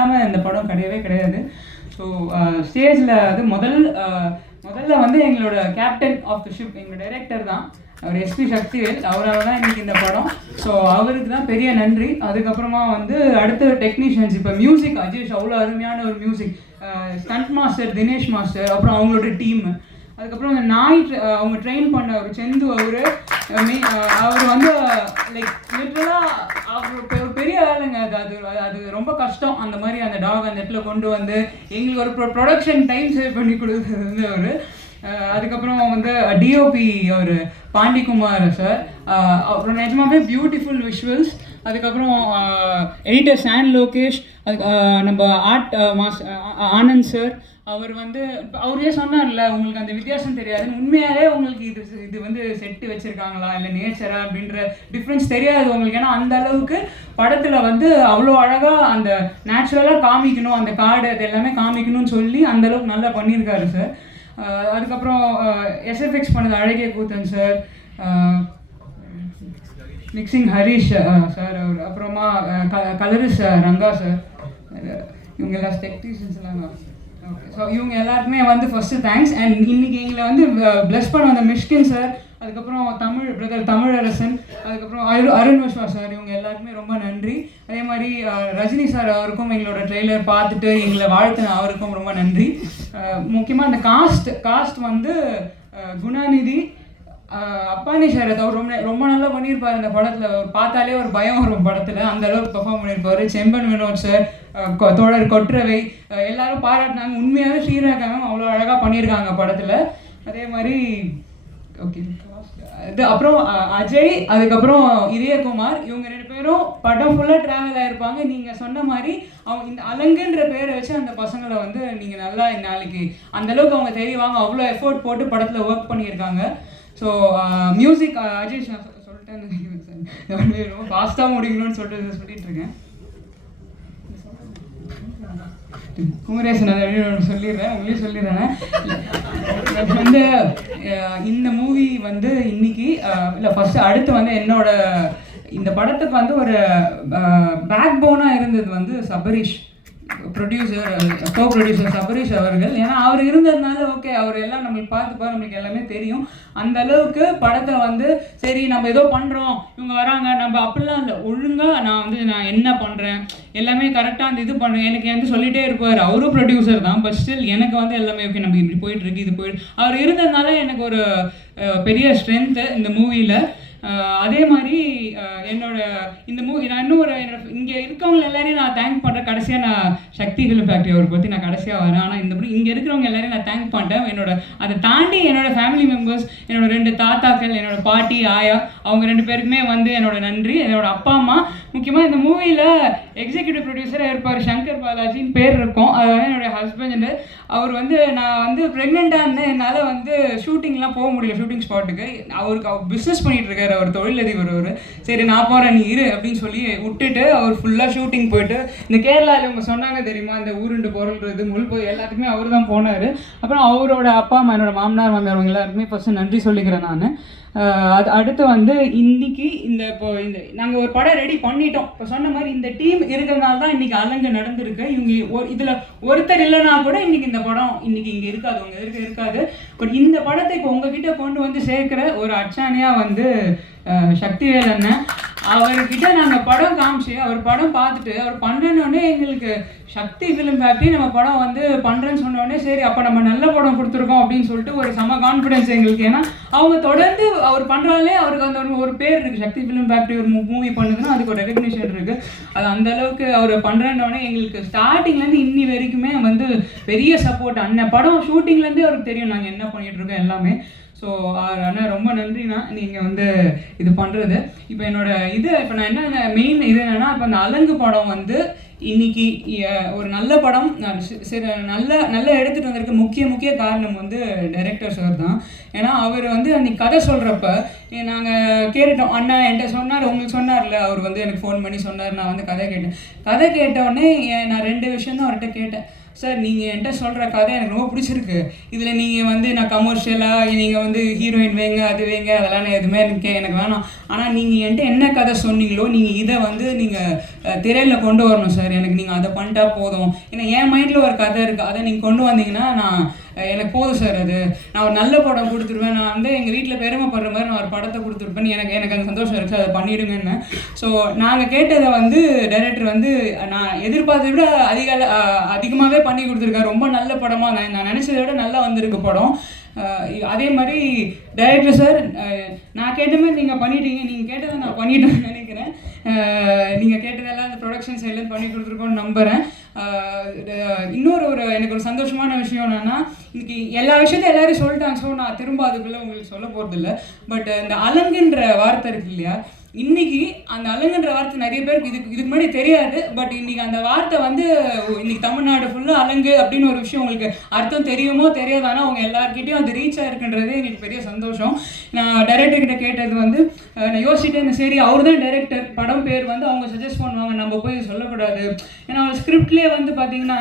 இல்லாமல் இந்த படம் கிடையாது. ஸோ ஸ்டேஜில் அது முதல்ல வந்து எங்களோட கேப்டன் ஆஃப் த ஷிப் எங்களோட டைரக்டர் தான், அவர் எஸ்பி சக்திவேல். அவரால் தான் இன்றைக்கி இந்த படம். ஸோ அவருக்கு தான் பெரிய நன்றி. அதுக்கப்புறமா வந்து அடுத்த டெக்னீஷியன்ஸ், இப்போ மியூசிக் அஜேஷ் அவ்வளோ அருமையான ஒரு music, stunt master Dinesh master, அப்புறம் அவங்களோட டீம், அதுக்கப்புறம் அந்த அவங்க ட்ரெயின் பண்ண ஒரு செந்து அவர் வந்து லைக் லிட்டரலாக அவர் ஒரு பெரிய வேலைங்க. அது ரொம்ப கஷ்டம். அந்த மாதிரி அந்த டாக் அந்த இடத்துல கொண்டு வந்து எங்களுக்கு ஒரு ப்ரொடக்ஷன் டைம் சேவ் பண்ணி கொடுக்குறது வந்து அவர். அதுக்கப்புறம் வந்து டிஓபி அவர் பாண்டிகுமார் சார், அப்புறம் நிஜமாவே பியூட்டிஃபுல் விஷுவல்ஸ். அதுக்கப்புறம் எடிட்டர் சான் லோகேஷ், அதுக்கு நம்ம ஆர்ட் ஆனந்த் சார். அவர் வந்து அவரே சொன்னார்ல, உங்களுக்கு அந்த வித்தியாசம் தெரியாதுன்னு. உண்மையாலே உங்களுக்கு இது வந்து செட்டு வச்சுருக்காங்களா இல்லை நேச்சரா அப்படின்ற டிஃப்ரென்ஸ் தெரியாது உங்களுக்கு. ஏன்னா அந்த அளவுக்கு படத்தில் வந்து அவ்வளோ அழகாக அந்த நேச்சுரலாக காமிக்கணும், அந்த காடு அது எல்லாமே காமிக்கணும்னு சொல்லி அந்தளவுக்கு நல்லா பண்ணியிருக்காரு சார். அதுக்கப்புறம் எஸ்எஃப்எக்ஸ் பண்ணது அழகிய கூத்தன் சார், மிக்சிங் ஹரிஷ் சார், அவர் அப்புறமா கலரிஸ் ரங்கா சார், இவங்க எல்லாம் டெக்னீஷியன்ஸ் எல்லாம். ஓகே, ஸோ இவங்க எல்லாருக்குமே வந்து ஃபஸ்ட்டு தேங்க்ஸ். அண்ட் இன்றைக்கி எங்களை வந்து ப்ளஸ் பண்ண வந்த மிஷ்கின் சார், அதுக்கப்புறம் பிரதர் தமிழரசன், அதுக்கப்புறம் அருண் விஸ்வா சார், இவங்க எல்லாருக்குமே ரொம்ப நன்றி. அதே மாதிரி ரஜினி சார் அவருக்கும் எங்களோட ட்ரெய்லர் பார்த்துட்டு எங்களை வாழ்த்தின அவருக்கும் ரொம்ப நன்றி. முக்கியமாக அந்த காஸ்ட் வந்து குணாநிதி, அப்பானி ஷரத், அவர் ரொம்ப நல்லா பண்ணியிருப்பார் இந்த படத்தில். பார்த்தாலே ஒரு பயம் வரும் படத்தில், அந்த அளவுக்கு பெர்ஃபார்ம் பண்ணியிருப்பார். செம்பன் வினோத் சார், தோழர் கொற்றவை, எல்லாரும் பாராட்டினாங்க. உண்மையாகவே ஸ்ரீரேகா மேம் அவ்வளோ அழகாக பண்ணியிருக்காங்க படத்தில். அதே மாதிரி ஓகே இது அப்புறம் அஜய், அதுக்கப்புறம் இதயகுமார், இவங்க 2 பேரும் படம் ஃபுல்லாக ட்ராவல் ஆகிருப்பாங்க. நீங்கள் சொன்ன மாதிரி அவங்க இந்த அலங்குன்ற பேரை வச்சு அந்த பசங்களை வந்து நீங்கள் நல்லா நாளைக்கு அந்தளவுக்கு அவங்க தெரிவாங்க. அவ்வளோ எஃபோர்ட் போட்டு படத்தில் ஒர்க் பண்ணியிருக்காங்க. ஸோ மியூசிக் அஜய் சொல்லிட்டேன் சார், ரொம்ப ஃபாஸ்ட்டாக முடிக்கணும்னு சொல்லிட்டு இருக்கேன். குமரேசன் அதை சொல்லிடுறேன், உங்களையும் சொல்லிடுறேன். வந்து இந்த மூவி வந்து இன்னைக்கு இல்லை ஃபஸ்ட்டு அடுத்து வந்து என்னோட இந்த படத்துக்கு வந்து ஒரு பேக் போனாக இருந்தது வந்து சபரீஷ் ப்ரொடியூசர் சபரீஷ் அவர்கள். ஏன்னா அவர் இருந்ததுனால ஓகே, அவர் எல்லாம் நம்மளுக்கு பார்த்துப்பா, நம்மளுக்கு எல்லாமே தெரியும். அந்த அளவுக்கு படத்தை வந்து சரி நம்ம ஏதோ பண்ணுறோம், இவங்க வராங்க, நம்ம அப்படிலாம் இல்லை, ஒழுங்காக நான் என்ன பண்ணுறேன் எல்லாமே கரெக்டாக அந்த இது பண்ணுறேன் எனக்கு வந்து சொல்லிகிட்டே இருப்பார். அவரும் ப்ரொடியூசர் தான், பட் ஸ்டில் எனக்கு வந்து எல்லாமே ஓகே நம்ம இப்படி போயிட்டுருக்கு, இது போயிட்டு அவர் இருந்ததுனால எனக்கு ஒரு பெரிய ஸ்ட்ரென்த்து இந்த மூவியில். அதே மாதிரி என்னோட இந்த மூவி நான் என்னோட இங்கே இருக்கவங்க எல்லாரையும் நான் தேங்க் பண்ணுறேன். கடைசியாக நான் சக்தி ஃபிலிம் ஃபேக்ட்ரி அவரை பற்றி நான் கடைசியாக வரேன். ஆனால் இந்த இங்கே இருக்கிறவங்க எல்லாரையும் நான் தேங்க் பண்ணுறேன். அதை தாண்டி என்னோடய ஃபேமிலி மெம்பர்ஸ், என்னோட 2 தாத்தாக்கள், என்னோட பாட்டி ஆயா, அவங்க 2 பேருக்குமே வந்து என்னோட நன்றி. என்னோட அப்பா அம்மா, முக்கியமாக இந்த மூவியில் எக்ஸிக்யூட்டிவ் ப்ரொடியூசராக இருப்பார் சங்கர் பாலாஜின்னு பேர் இருக்கும். அது வந்து என்னோடய ஹஸ்பண்டு. அவர் வந்து நான் வந்து ப்ரெக்னெண்ட்டாக இருந்தேன், என்னால் வந்து ஷூட்டிங்லாம் போக முடியல, ஷூட்டிங் ஸ்பாட்டுக்கு. அவர் பிஸ்னஸ் பண்ணிகிட்டு இருக்காரு, அவர் தொழிலதிபர். அவர் சரி நான் போகிறேன் நீ இரு அப்படின்னு சொல்லி விட்டுட்டு அவர் ஃபுல்லாக ஷூட்டிங் போயிட்டு இந்த கேரளாவில் இவங்க சொன்னாங்க தெரியுமா, இந்த ஊருண்டு பொருள்றது முள் போய் எல்லாத்துக்குமே அவர் தான் போனார். அப்புறம் அவரோட அப்பா அம்மா, என்னோட மாமனார் வந்தவங்க எல்லாருக்குமே ஃபஸ்ட்டு நன்றி சொல்லிக்கிறேன் நான். அது அடுத்து வந்து இன்னைக்கு இப்போ நாங்கள் ஒரு படம் ரெடி பண்ணிட்டோம். இப்போ சொன்ன மாதிரி இந்த டீம் இருக்கிறதுனால தான் இன்றைக்கி அலங்கு நடந்திருக்கு. இவங்க இதில் ஒருத்தர் இல்லைனா கூட இன்றைக்கி இந்த படம் இன்றைக்கி இங்கே இருக்காது, உங்கள் இருக்காது. பட் இந்த படத்தை இப்போ உங்ககிட்ட கொண்டு வந்து சேர்க்குற ஒரு அச்சானியாக வந்து சக்திவேல் அண்ணன். அவர்கிட்ட நாங்கள் படம் காமிச்சு அவர் படம் பார்த்துட்டு அவர் பண்ணுறோன்னே எங்களுக்கு சக்தி ஃபிலிம் ஃபேக்ட்ரி நம்ம படம் வந்து பண்ணுறேன்னு சொன்னோடனே சரி அப்போ நம்ம நல்ல படம் கொடுத்துருக்கோம் அப்படின்னு சொல்லிட்டு ஒரு செம கான்ஃபிடென்ஸ் எங்களுக்கு. ஏன்னா அவங்க தொடர்ந்து அவர் பண்ணுறாலே அவருக்கு அந்த ஒரு பேர் இருக்குது, சக்தி ஃபிலிம் ஃபேக்ட்ரி ஒரு மூவி பண்ணுதுன்னா அதுக்கு ஒரு ரெகக்னிஷன் இருக்குது. அது அந்தளவுக்கு அவர் பண்ணுறேன்னொடனே எங்களுக்கு ஸ்டார்டிங்லேருந்து இன்னி வரைக்குமே வந்து பெரிய சப்போர்ட். அண்ணன் படம் ஷூட்டிங்லேருந்தே அவருக்கு தெரியும் நாங்கள் என்ன பண்ணிகிட்ருக்கோம் எல்லாமே. ஸோ அண்ணா ரொம்ப நன்றிண்ணா நீங்கள் வந்து இது பண்ணுறது. இப்போ இப்போ நான் என்ன மெயின் இது என்னென்னா, இப்போ அந்த அலங்கு படம் வந்து இன்னைக்கு ஒரு நல்ல படம் சரி நல்ல எடுத்துகிட்டு வந்திருக்க முக்கிய காரணம் வந்து டைரக்டர் சார் தான். ஏன்னா அவர் வந்து அன்றைக்கி கதை சொல்கிறப்ப நாங்கள் கேட்டுட்டோம். அண்ணா என்கிட்ட சொன்னார், உங்களுக்கு சொன்னார்ல, அவர் வந்து எனக்கு ஃபோன் பண்ணி சொன்னார். நான் வந்து கதை கேட்டோடனே நான் 2 விஷயம் தான் அவர்கிட்ட கேட்டேன். சார் நீங்கள் என்கிட்ட சொல்கிற கதை எனக்கு ரொம்ப பிடிச்சிருக்கு. இதில் நீங்கள் வந்து நான் கமர்ஷியலாக நீங்கள் வந்து ஹீரோயின் வைங்க அது வைங்க அதெல்லாம் எதுவுமே எனக்கு வேணாம். ஆனால் நீங்கள் என்கிட்ட என்ன கதை சொன்னீங்களோ நீங்கள் இதை வந்து நீங்கள் திரையில் கொண்டு வரணும் சார், எனக்கு நீங்கள் அதை பண்ணிட்டா போதும், ஏன்னா என் மைண்டில் ஒரு கதை இருக்குது, அதை நீங்கள் கொண்டு வந்தீங்கன்னா எனக்கு போதும் சார், அது நான் ஒரு நல்ல படம் கொடுத்துருவேன், நான் வந்து எங்கள் வீட்டில் பெருமைப்படுற மாதிரி நான் ஒரு படத்தை கொடுத்துருப்பேன், எனக்கு அந்த சந்தோஷம் இருக்குது சார், அதை பண்ணிவிடுங்கன்னு. ஸோ நாங்கள் கேட்டதை வந்து டைரக்டர் வந்து நான் எதிர்பார்த்ததை விட அதிகமாகவே பண்ணி கொடுத்துருக்காரு. ரொம்ப நல்ல படமாக நான் நினச்சதை விட நல்லா வந்திருக்கு படம். அதே மாதிரி டைரக்டர் சார், நான் கேட்ட மாதிரி நீங்கள் பண்ணிட்டீங்க, நீங்கள் கேட்டதை நான் பண்ணிட்டேன்னு நினைக்கிறேன். நீங்கள் கேட்டதெல்லாம் அந்த ப்ரொடக்ஷன் சைட்லேருந்து பண்ணி கொடுத்துருக்கோன்னு நம்புகிறேன். இன்னொரு எனக்கு ஒரு சந்தோஷமான விஷயம் என்னென்னா, இன்றைக்கி எல்லா விஷயத்தையும் எல்லோரும் சொல்லிட்டாங்க. ஸோ நான் திரும்ப அதுக்குள்ளே உங்களுக்கு சொல்ல போகிறதில்ல. பட் இந்த அலங்குன்ற வார்த்தை இருக்கு இல்லையா, இன்றைக்கி அந்த அலங்குன்ற வார்த்தை நிறைய பேருக்கு இதுக்கு முன்னாடி தெரியாது. பட் இன்றைக்கி அந்த வார்த்தை வந்து இன்றைக்கி தமிழ்நாடு ஃபுல்லாக அலங்கு அப்படின்னு ஒரு விஷயம் உங்களுக்கு அர்த்தம் தெரியுமோ தெரியாதானா அவங்க எல்லாருக்கிட்டையும் அது ரீச் ஆகிருக்குன்றதே எங்களுக்கு பெரிய சந்தோஷம். நான் டைரக்டர்கிட்ட கேட்டது வந்து நான் யோசிச்சுட்டேன், சரி அவர் தான் டைரக்டர், படம் பேர் வந்து அவங்க சஜஸ்ட் பண்ணுவாங்க, நம்ம போய் சொல்லக்கூடாது. ஏன்னா அவங்க ஸ்கிரிப்ட்லேயே வந்து பார்த்தீங்கன்னா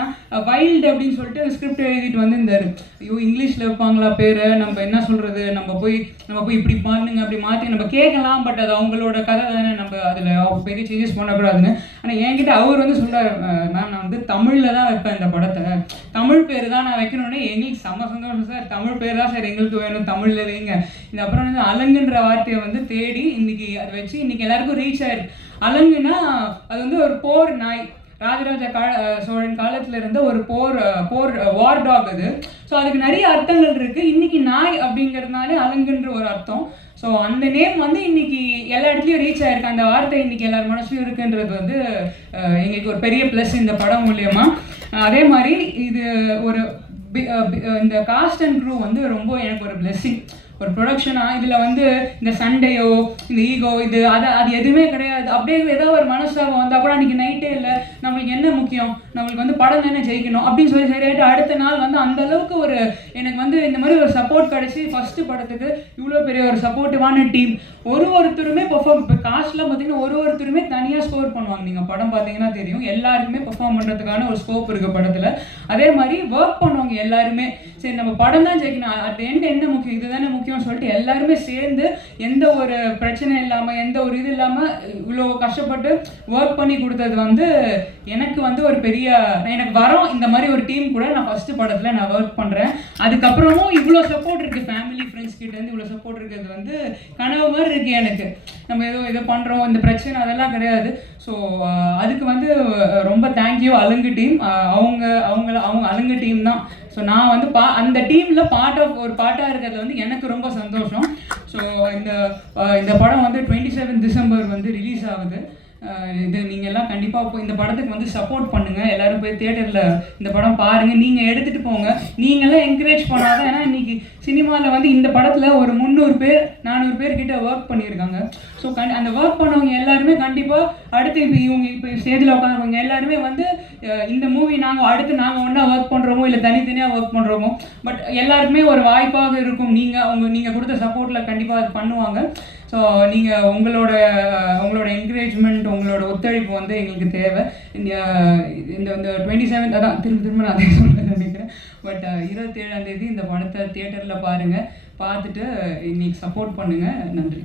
வைல்டு அப்படின்னு சொல்லிட்டு அந்த ஸ்கிரிப்ட் எழுதிட்டு வந்திருந்தார். ஐயோ இங்கிலீஷில் வைப்பாங்களா பேர், நம்ம என்ன சொல்கிறது, நம்ம போய் இப்படி பண்ணுங்க அப்படி மாற்றி நம்ம கேட்கலாம், பட் அது அவங்களோட கதை தானே, நம்ம அதில் பெரிய சேஞ்சஸ் பண்ணக்கூடாதுன்னு. ஆனால் என்கிட்ட அவர் வந்து சொல்கிறார், மேம் நான் வந்து தமிழில் தான் வைப்பேன் இந்த படத்தை, தமிழ் பேர் தான் நான் வைக்கணுன்னே. எங்களுக்கு செம்ம சந்தோஷம் சார், தமிழ் பேர் தான் சார் எங்களுக்கு வேணும், தமிழில் வைங்க. இந்த அப்புறம் வந்து அலங்குன்ற வார்த்தையை வந்து தேடி இன்றைக்கி அதை வச்சு இன்றைக்கி எல்லாருக்கும் ரீச் ஆயிருக்கு. அலங்குன்னா அது வந்து ஒரு போர் நாய், ராஜராஜ சோழன் காலத்தில் இருந்த ஒரு போர் வார் டாக் அது. ஸோ அதுக்கு நிறைய அர்த்தங்கள் இருக்குது. இன்றைக்கி நாய் அப்படிங்கிறதுனாலே அலங்குன்ற ஒரு அர்த்தம். ஸோ அந்த நேம் வந்து இன்றைக்கி எல்லா இடத்துலையும் ரீச் ஆகிருக்கு, அந்த வார்த்தை இன்றைக்கி எல்லார் மனசுலையும் இருக்குன்றது வந்து எங்களுக்கு ஒரு பெரிய ப்ளஸ் இந்த படம் மூலயமா. அதே மாதிரி இது ஒரு இந்த காஸ்ட் அண்ட் க்ரூ வந்து ரொம்ப எனக்கு ஒரு பிளெஸ்ஸிங். ஒரு ப்ரொடக்ஷனாக இதில் வந்து இந்த சண்டையோ இந்த ஈகோ அது எதுவுமே கிடையாது. அப்படியே ஏதாவது ஒரு மனசாகம் வந்தால் கூட அன்றைக்கி நைட்டே இல்லை, நம்மளுக்கு என்ன முக்கியம், நம்மளுக்கு வந்து படம் தானே ஜெயிக்கணும் அப்படின்னு சொல்லி சரியாயிட்டு அடுத்த நாள் வந்து அந்தளவுக்கு ஒரு எனக்கு வந்து இந்த மாதிரி ஒரு சப்போர்ட் கிடச்சி. ஃபஸ்ட்டு படத்துக்கு இவ்வளோ பெரிய ஒரு சப்போர்ட்டிவான டீம், ஒருத்தருமே பெர்ஃபார்ம். இப்போ காஸ்ட்லாம் பார்த்தீங்கன்னா ஒருத்தருமே தனியாக ஸ்கோர் பண்ணுவாங்க, நீங்கள் படம் பார்த்தீங்கன்னா தெரியும், எல்லாருக்குமே பெர்ஃபார்ம் பண்ணுறதுக்கான ஒரு ஸ்கோப் இருக்குது படத்தில். அதே மாதிரி ஒர்க் பண்ணுவாங்க எல்லாருமே, சரி நம்ம படம் தான் ஜெயிக்கணும், அட் எண்ட் என்ன முக்கியம், இதுதானே முக்கியம் சொல்லிட்டு எல்லாருமே சேர்ந்து எந்த ஒரு பிரச்சனை இல்லாமல் எந்த ஒரு இது இல்லாமல் இவ்வளோ கஷ்டப்பட்டு ஒர்க் பண்ணி கொடுத்தது வந்து எனக்கு வந்து ஒரு பெரிய, எனக்கு வரோம் இந்த மாதிரி ஒரு டீம் கூட நான் ஃபஸ்ட்டு படத்தில் நான் ஒர்க் பண்ணுறேன். அதுக்கப்புறமும் இவ்வளோ சப்போர்ட் இருக்குது, ஃபேமிலி ஃப்ரெண்ட்ஸ் கிட்டேருந்து இவ்வளோ சப்போர்ட் இருக்கிறது வந்து கனவு மாதிரி இருக்குது எனக்கு. நம்ம ஏதோ பண்ணுறோம், இந்த பிரச்சனை அதெல்லாம் கிடையாது. ஸோ அதுக்கு வந்து ரொம்ப தேங்க்யூ அலங்கு டீம், அவங்க அலங்கு டீம் தான். ஸோ நான் வந்து அந்த டீமில் ஒரு பார்ட்டாக இருக்கிறது வந்து எனக்கு ரொம்ப சந்தோஷம். ஸோ இந்த படம் வந்து 27 டிசம்பர் வந்து ரிலீஸ் ஆகுது. இது நீங்கள் எல்லாம் கண்டிப்பாக போய் இந்த படத்துக்கு வந்து சப்போர்ட் பண்ணுங்கள், எல்லோரும் போய் தியேட்டரில் இந்த படம் பாருங்கள், நீங்கள் எடுத்துகிட்டு போங்க, நீங்களாம் என்கரேஜ் பண்ணாதான். ஏன்னா இன்றைக்கி சினிமாவில் வந்து இந்த படத்தில் ஒரு 300 பேர் 400 பேர்கிட்ட ஒர்க் பண்ணியிருக்காங்க. ஸோ அந்த ஒர்க் பண்ணவங்க எல்லாருமே கண்டிப்பாக அடுத்து இப்போ ஸ்டேஜில் உட்காந்துருவங்க எல்லாருமே வந்து இந்த மூவி நாங்கள் ஒன்றா ஒர்க் பண்ணுறோமோ இல்லை தனித்தனியாக ஒர்க் பண்ணுறோமோ, பட் எல்லாருக்குமே ஒரு வாய்ப்பாக இருக்கும். நீங்கள் கொடுத்த சப்போர்ட்டில் கண்டிப்பாக அது பண்ணுவாங்க. ஸோ நீங்கள் உங்களோட என்கரேஜ்மெண்ட் உங்களோட ஒத்துழைப்பு வந்து எங்களுக்கு தேவை. இந்த 27 அதான் திரும்ப நான் அதே சொல்ல நினைக்கிறேன். பட் 27ஆம் தேதி இந்த படத்தை தியேட்டரில் பாருங்கள், பார்த்துட்டு இன்னைக்கு சப்போர்ட் பண்ணுங்கள். நன்றி.